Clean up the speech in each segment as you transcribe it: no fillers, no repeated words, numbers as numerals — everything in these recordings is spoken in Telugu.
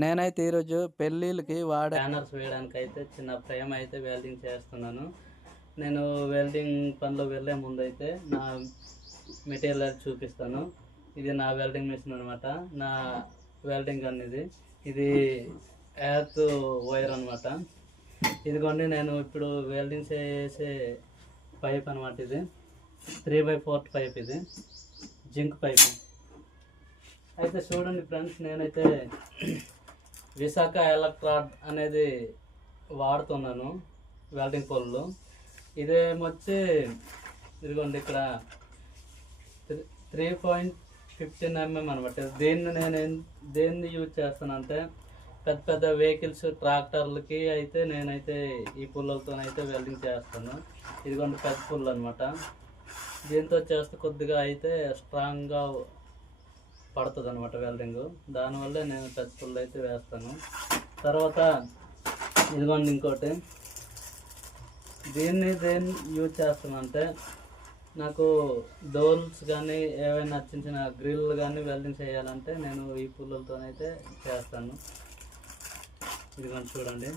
నేనైతే ఈరోజు పెళ్ళిళ్ళకి బ్యానర్స్ వేయడానికి అయితే చిన్న ఫ్రేమ్ అయితే వెల్డింగ్ చేస్తున్నాను. నేను వెల్డింగ్ పనిలో వెళ్ళే ముందు అయితే నా మెటీరియల్ చూపిస్తాను. ఇది నా వెల్డింగ్ మిషన్ అనమాట. నా వెల్డింగ్ గన్ ఇది ఎర్త్ వైర్ అనమాట. ఇదిగోండి నేను ఇప్పుడు వెల్డింగ్ చేసే పైప్ అనమాట. ఇది 3/4 పైప్, ఇది జింక్ పైప్. అయితే చూడండి ఫ్రెండ్స్, నేనైతే విశాఖ ఎలక్ట్రాడ్ అనేది వాడుతున్నాను వెల్డింగ్ పోల్లో. ఇదేమొచ్చి ఇదిగోండి ఇక్కడ 3.15 mm అనమాట. దీన్ని నేను దేన్ని యూజ్ చేస్తానంటే పెద్ద పెద్ద వెహికల్స్, ట్రాక్టర్లకి అయితే నేనైతే ఈ పుల్లలతోనైతే వెల్డింగ్ చేస్తాను. ఇదిగోండి పెద్ద పుల్ల అనమాట. దీంతో చేస్తే కొద్దిగా అయితే స్ట్రాంగ్గా పడుతుంది అనమాట వెల్డింగ్. దానివల్ల నేను పెద్ద పుల్ల అయితే వేస్తాను. తర్వాత ఇదిగోండి ఇంకోటి, దేన్ని యూజ్ చేస్తానంటే నాకు డోర్స్ కానీ ఏవైనా చిన్న చిన్న గ్రిల్ కానీ వెల్డింగ్ చేయాలంటే నేను ఈ పుల్లలతోనైతే చేస్తాను. ఇదిగోండి చూడండి,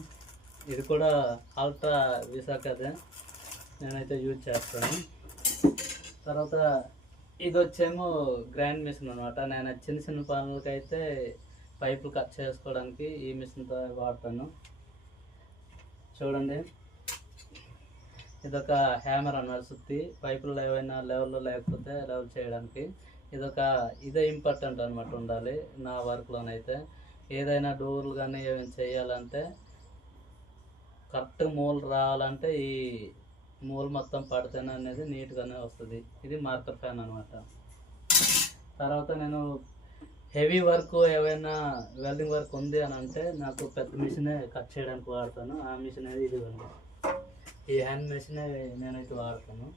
ఇది కూడా అల్ట్రా విశాఖదే నేనైతే యూజ్ చేస్తాను. తర్వాత ఇది వచ్చేమో గ్రైండ్ మిషన్ అనమాట. నేను చిన్న చిన్న పనులకైతే పైపులు కట్ చేసుకోవడానికి ఈ మిషన్తో వాడతాను. చూడండి, ఇదొక హ్యామర్ అన్నమాట. సుత్తి పైపులు ఏవైనా లెవెల్లో లేకపోతే లెవెల్ చేయడానికి ఇదే ఇంపార్టెంట్ అనమాట ఉండాలి నా వర్క్లోనైతే. ఏదైనా డోర్లు కానీ ఏమైనా చేయాలంటే కరెక్ట్ మూలు రావాలంటే ఈ మూలు మొత్తం పడితేనే అనేది నీట్గానే వస్తుంది. ఇది మార్కర్ ఫ్యాన్ అనమాట. తర్వాత నేను హెవీ వర్క్ ఏవైనా వెల్డింగ్ వర్క్ ఉంది అని అంటే నాకు పెద్ద మిషనే కట్ చేయడానికి వాడతాను. ఆ మిషన్ అనేది ఇది ఉంది. ఈ హ్యాండ్ మిషనే నేనైతే వాడతాను.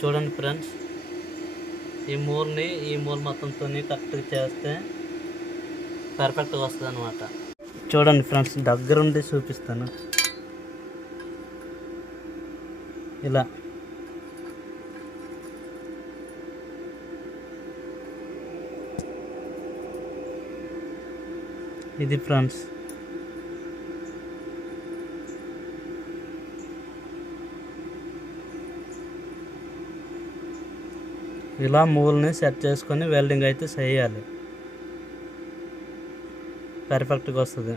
చూడండి ఫ్రెండ్స్, ఈ మూల మొత్తంతో కరెక్ట్గా చేస్తే పర్ఫెక్ట్గా వస్తుంది అనమాట. చూడండి ఫ్రెండ్స్, దగ్గరుండి చూపిస్తాను. ఇలా ఇది ఫ్రెండ్స్. ఇలా మూలని సెట్ చేసుకొని వెల్డింగ్ అయితే చేయాలి, పర్ఫెక్ట్గా వస్తుంది.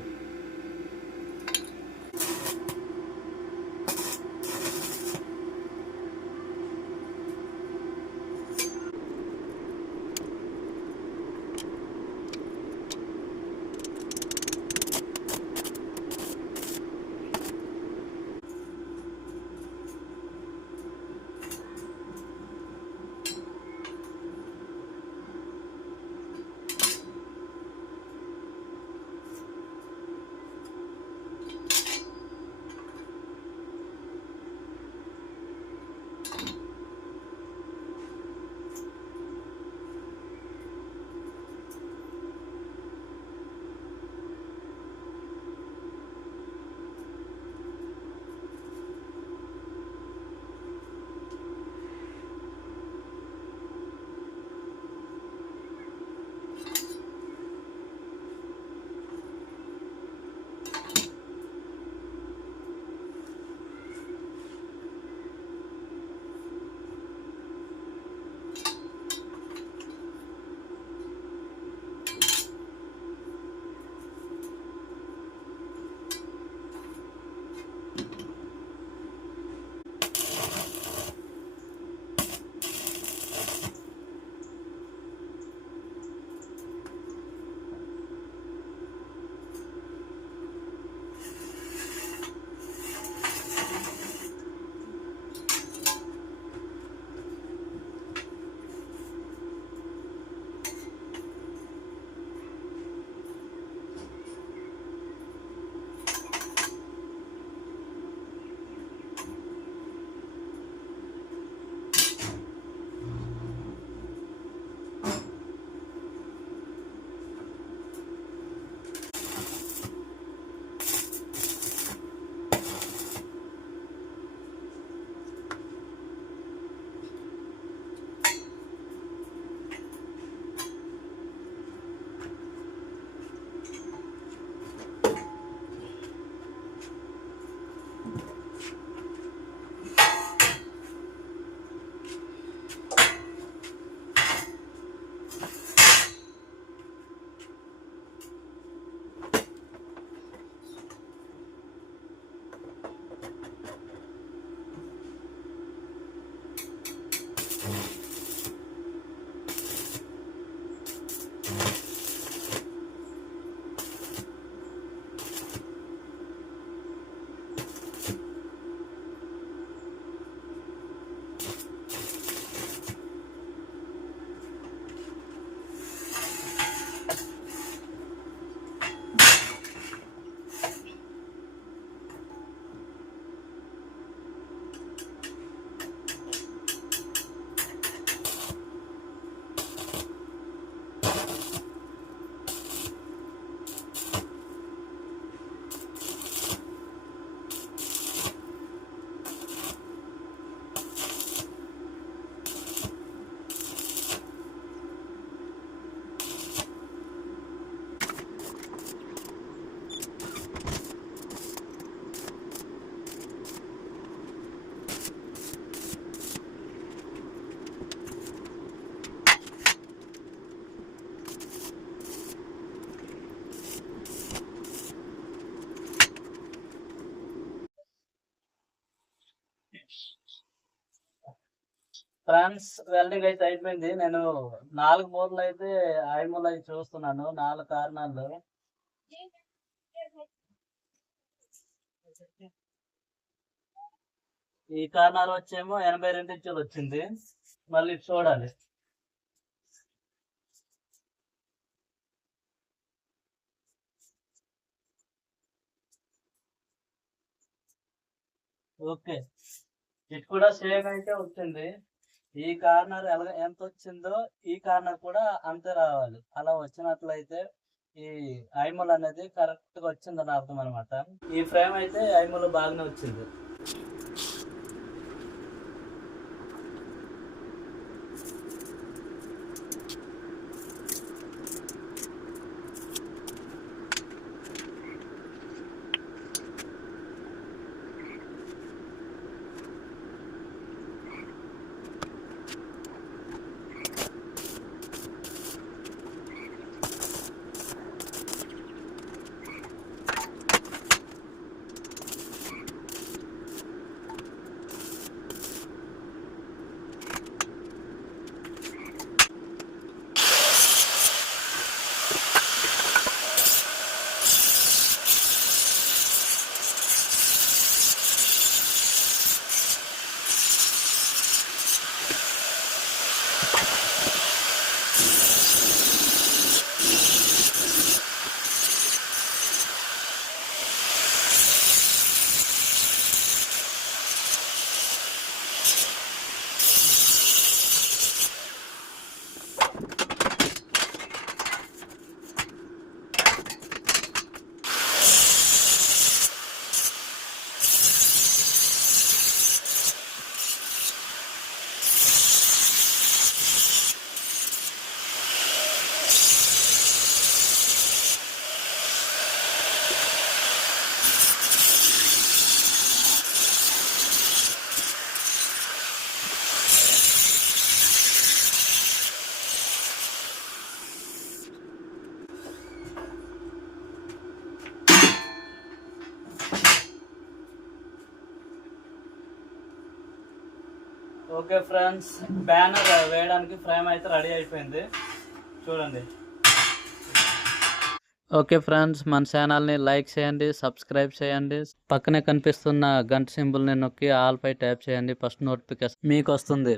ఫ్రాన్స్ వెల్డింగ్ అయితే అయిపోయింది. నేను 4 మూలలు అయితే ఐమూల అయితే చూస్తున్నాను 4 కారణాల్లో. ఈ కార్నర్ వచ్చేమో 82 ఇంచులు వచ్చింది. మళ్ళీ చూడాలి. ఓకే, ఇటు కూడా సేమ్ అయితే వచ్చింది. ఈ కార్నర్ ఎంత వచ్చిందో ఈ కార్నర్ కూడా అంతే రావాలి. అలా వచ్చినట్లయితే ఈ ఐమూల్ అనేది కరెక్ట్ గా వచ్చిందని అర్థం అనమాట. ఈ ఫ్రేమ్ అయితే ఐమూల్ బాగానే వచ్చింది. ఓకే ఫ్రెండ్స్, బ్యానర్ వేయడానికి ఫ్రేమ్ అయితే రెడీ అయిపోయింది. చూడండి. ఓకే ఫ్రెండ్స్, మన ఛానల్ని లైక్ చేయండి, సబ్స్క్రైబ్ చేయండి. పక్కనే కనిపిస్తున్న గంట సింబల్ని నొక్కి ఆల్ పై ట్యాప్ చేయండి. ఫస్ట్ నోటిఫికేషన్ మీకు వస్తుంది.